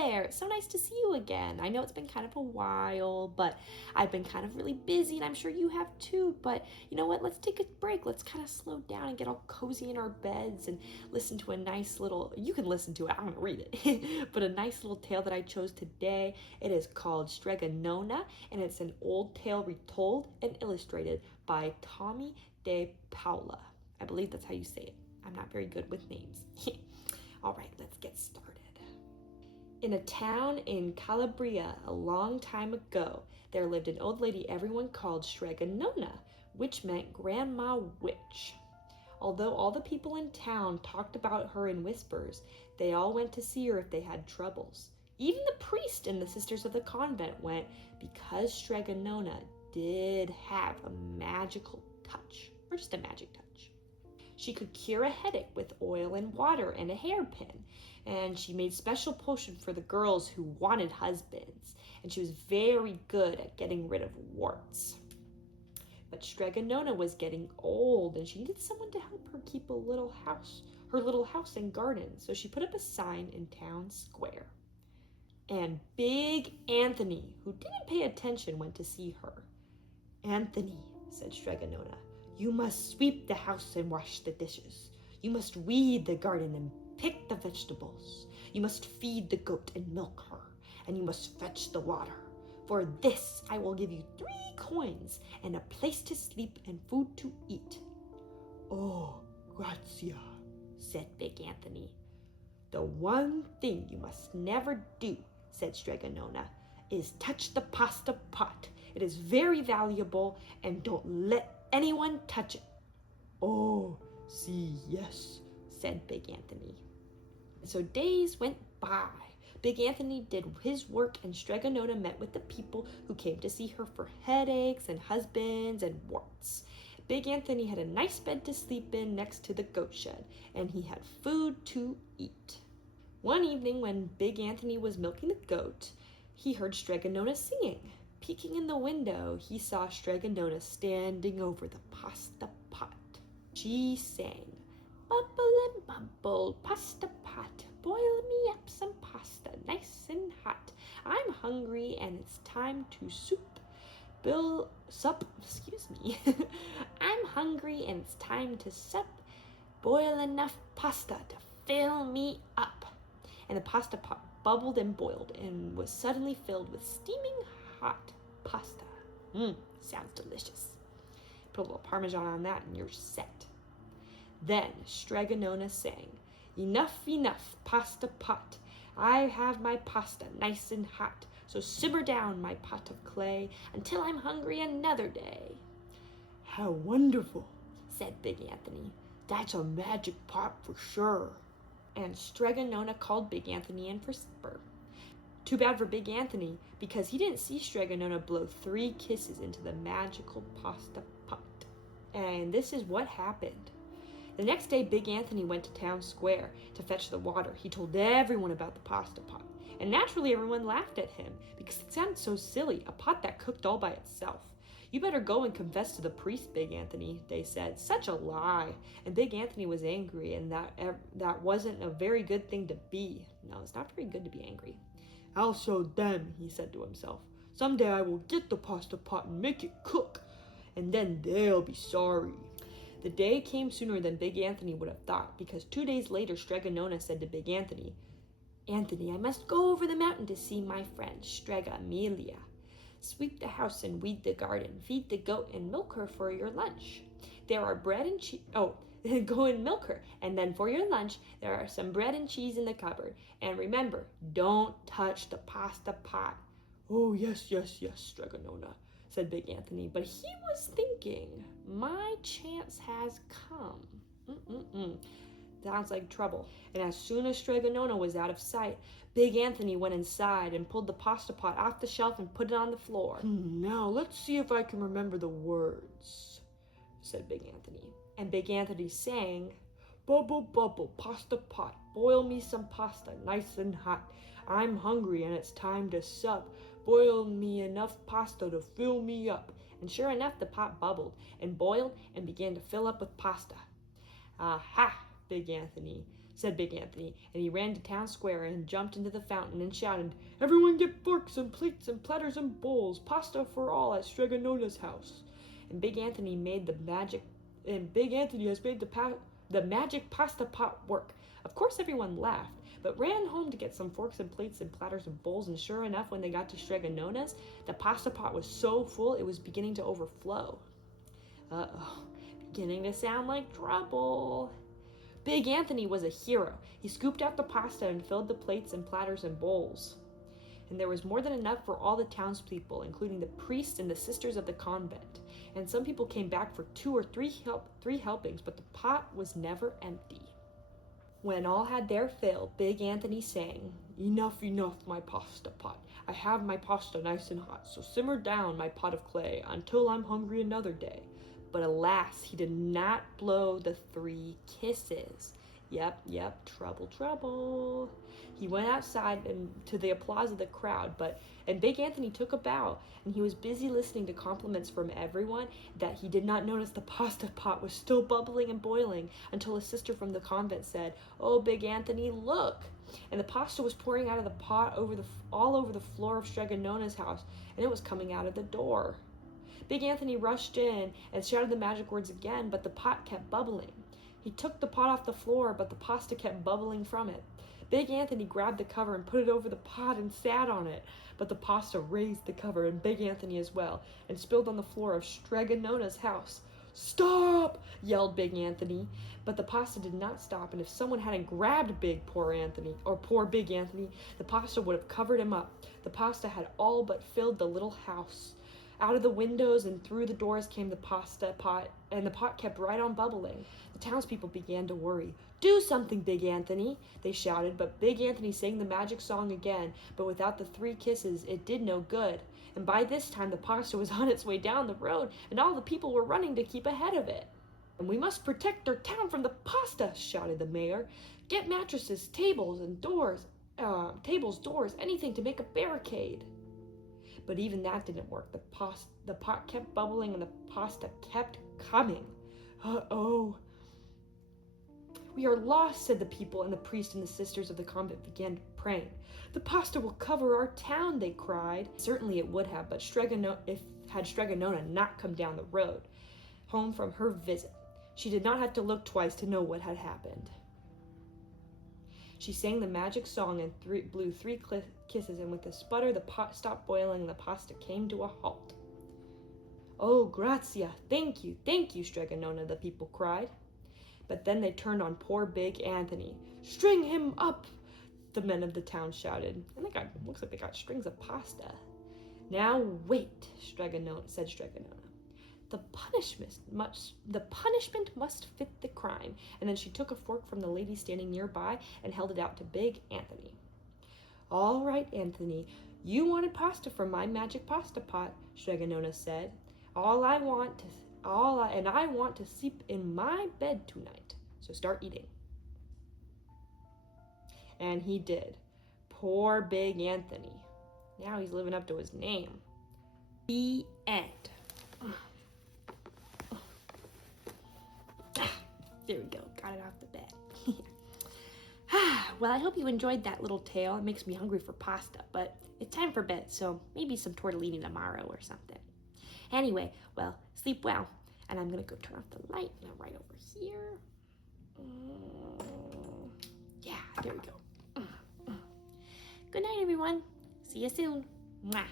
there. It's so nice to see you again. I know it's been kind of a while, but I've been kind of really busy, and I'm sure you have too. But you know what? Let's take a break. Let's kind of slow down and get all cozy in our beds and listen to a nice little, you can listen to it, I'm going to read it, but a nice little tale that I chose today. It is called Strega Nona, and it's an old tale retold and illustrated by Tomie dePaola. I believe that's how you say it. I'm not very good with names. All right, let's get started. In a town in Calabria a long time ago, there lived an old lady everyone called Strega Nona, which meant Grandma Witch. Although all the people in town talked about her in whispers, they all went to see her if they had troubles. Even the priest and the sisters of the convent went because Strega Nona did have a magical touch, or just a magic touch. She could cure a headache with oil and water and a hairpin, and she made special potions for the girls who wanted husbands, and she was very good at getting rid of warts. But Strega Nona was getting old, and she needed someone to help her keep her little house and garden, so she put up a sign in town square. And Big Anthony, who didn't pay attention, went to see her. "Anthony," said Strega Nona, "you must sweep the house and wash the dishes. You must weed the garden and pick the vegetables. You must feed the goat and milk her, and you must fetch the water. For this I will give you 3 coins and a place to sleep and food to eat." "Oh, grazia," said Big Anthony. "The one thing you must never do," said Strega Nona, "is touch the pasta pot. It is very valuable, and don't let anyone touch it." "Oh, see, yes," said Big Anthony. So days went by. Big Anthony did his work, and Strega Nona met with the people who came to see her for headaches and husbands and warts. Big Anthony had a nice bed to sleep in next to the goat shed, and he had food to eat. One evening when Big Anthony was milking the goat, he heard Strega Nona singing. Peeking in the window, he saw Strega Nona standing over the pasta pot. She sang, "Bubble and bubble, pasta pot, boil me up some pasta, nice and hot. I'm hungry and it's time to I'm hungry and it's time to sup. Boil enough pasta to fill me up." And the pasta pot bubbled and boiled and was suddenly filled with steaming hot pasta. Sounds delicious. Put a little Parmesan on that and you're set. Then Strega Nona sang, "Enough, enough, pasta pot. I have my pasta nice and hot, so simmer down my pot of clay until I'm hungry another day." "How wonderful," said Big Anthony. "That's a magic pot for sure." And Strega Nona called Big Anthony in for supper. Too bad for Big Anthony, because he didn't see Strega Nona blow 3 kisses into the magical pasta pot. And this is what happened. The next day, Big Anthony went to town square to fetch the water. He told everyone about the pasta pot. And naturally, everyone laughed at him because it sounded so silly, a pot that cooked all by itself. "You better go and confess to the priest, Big Anthony," they said. Such a lie. And Big Anthony was angry, and that wasn't a very good thing to be. No, it's not very good to be angry. "I'll show them," he said to himself. "Someday I will get the pasta pot and make it cook, and then they'll be sorry." The day came sooner than Big Anthony would have thought, because 2 days later Strega Nona said to Big Anthony, "Anthony, I must go over the mountain to see my friend Strega Amelia. Sweep the house and weed the garden. Feed the goat and milk her for your lunch. There are bread and cheese. Oh, go and milk her. And then for your lunch, there are some bread and cheese in the cupboard. And remember, don't touch the pasta pot." "Oh, yes, Strega Nona," said Big Anthony. But he was thinking, my chance has come. Sounds like trouble. And as soon as Strega Nona was out of sight, Big Anthony went inside and pulled the pasta pot off the shelf and put it on the floor. "Now let's see if I can remember the words," said Big Anthony. And Big Anthony sang, "Bubble, bubble, pasta pot, boil me some pasta nice and hot. I'm hungry and it's time to sup. Boil me enough pasta to fill me up." And sure enough, the pot bubbled and boiled and began to fill up with pasta. "Aha, Big Anthony," said Big Anthony, and he ran to town square and jumped into the fountain and shouted, "Everyone get forks and plates and platters and bowls, pasta for all at Strega Nona's house." And Big Anthony has made the magic pasta pot work. Of course everyone laughed, but ran home to get some forks and plates and platters and bowls, and sure enough, when they got to Strega Nona's, the pasta pot was so full it was beginning to overflow. Uh-oh, beginning to sound like trouble. Big Anthony was a hero. He scooped out the pasta and filled the plates and platters and bowls. And there was more than enough for all the townspeople, including the priests and the sisters of the convent. And some people came back for 2 or 3 helpings, but the pot was never empty. When all had their fill, Big Anthony sang, "Enough, enough, my pasta pot. I have my pasta nice and hot, so simmer down, my pot of clay, until I'm hungry another day." But alas, he did not blow the 3 kisses. Yep, trouble, trouble. He went outside and to the applause of the crowd, and Big Anthony took a bow, and he was busy listening to compliments from everyone that he did not notice the pasta pot was still bubbling and boiling until a sister from the convent said, "Oh, Big Anthony, look!" And the pasta was pouring out of the pot all over the floor of Strega Nona's house, and it was coming out of the door. Big Anthony rushed in and shouted the magic words again, but the pot kept bubbling. He took the pot off the floor, but the pasta kept bubbling from it. Big Anthony grabbed the cover and put it over the pot and sat on it, but the pasta raised the cover, and Big Anthony as well, and spilled on the floor of Strega Nona's house. "Stop!" yelled Big Anthony, but the pasta did not stop, and if someone hadn't grabbed poor Big Anthony, the pasta would have covered him up. The pasta had all but filled the little house. Out of the windows and through the doors came the pasta pot, and the pot kept right on bubbling. The townspeople began to worry. "Do something, Big Anthony," they shouted, but Big Anthony sang the magic song again, but without the 3 kisses, it did no good. And by this time, the pasta was on its way down the road, and all the people were running to keep ahead of it. "And we must protect our town from the pasta," shouted the mayor. "Get mattresses, tables, doors, anything to make a barricade." But even that didn't work. The pot kept bubbling and the pasta kept coming. "Uh-oh. We are lost," said the people, and the priest and the sisters of the convent began praying. "The pasta will cover our town," they cried. Certainly it would have, but had Strega Nona not come down the road, home from her visit, she did not have to look twice to know what had happened. She sang the magic song and blew 3 kisses, and with a sputter, the pot stopped boiling and the pasta came to a halt. "Oh, grazia, thank you, Strega Nona," the people cried. But then they turned on poor Big Anthony. "String him up!" the men of the town shouted, and looks like they got strings of pasta. "Now wait," said Strega Nona. The punishment must fit the crime." And then she took a fork from the lady standing nearby and held it out to Big Anthony. "All right, Anthony, you wanted pasta from my magic pasta pot," Strega Nona said. I want to sleep in my bed tonight. So start eating." And he did. Poor Big Anthony. Now he's living up to his name. The end. There we go, got it off the bed. Well, I hope you enjoyed that little tale. It makes me hungry for pasta, but it's time for bed, so maybe some tortellini tomorrow or something. Anyway, well, sleep well. And I'm gonna go turn off the light right over here. Yeah, there we go. Good night, everyone. See you soon. Mwah.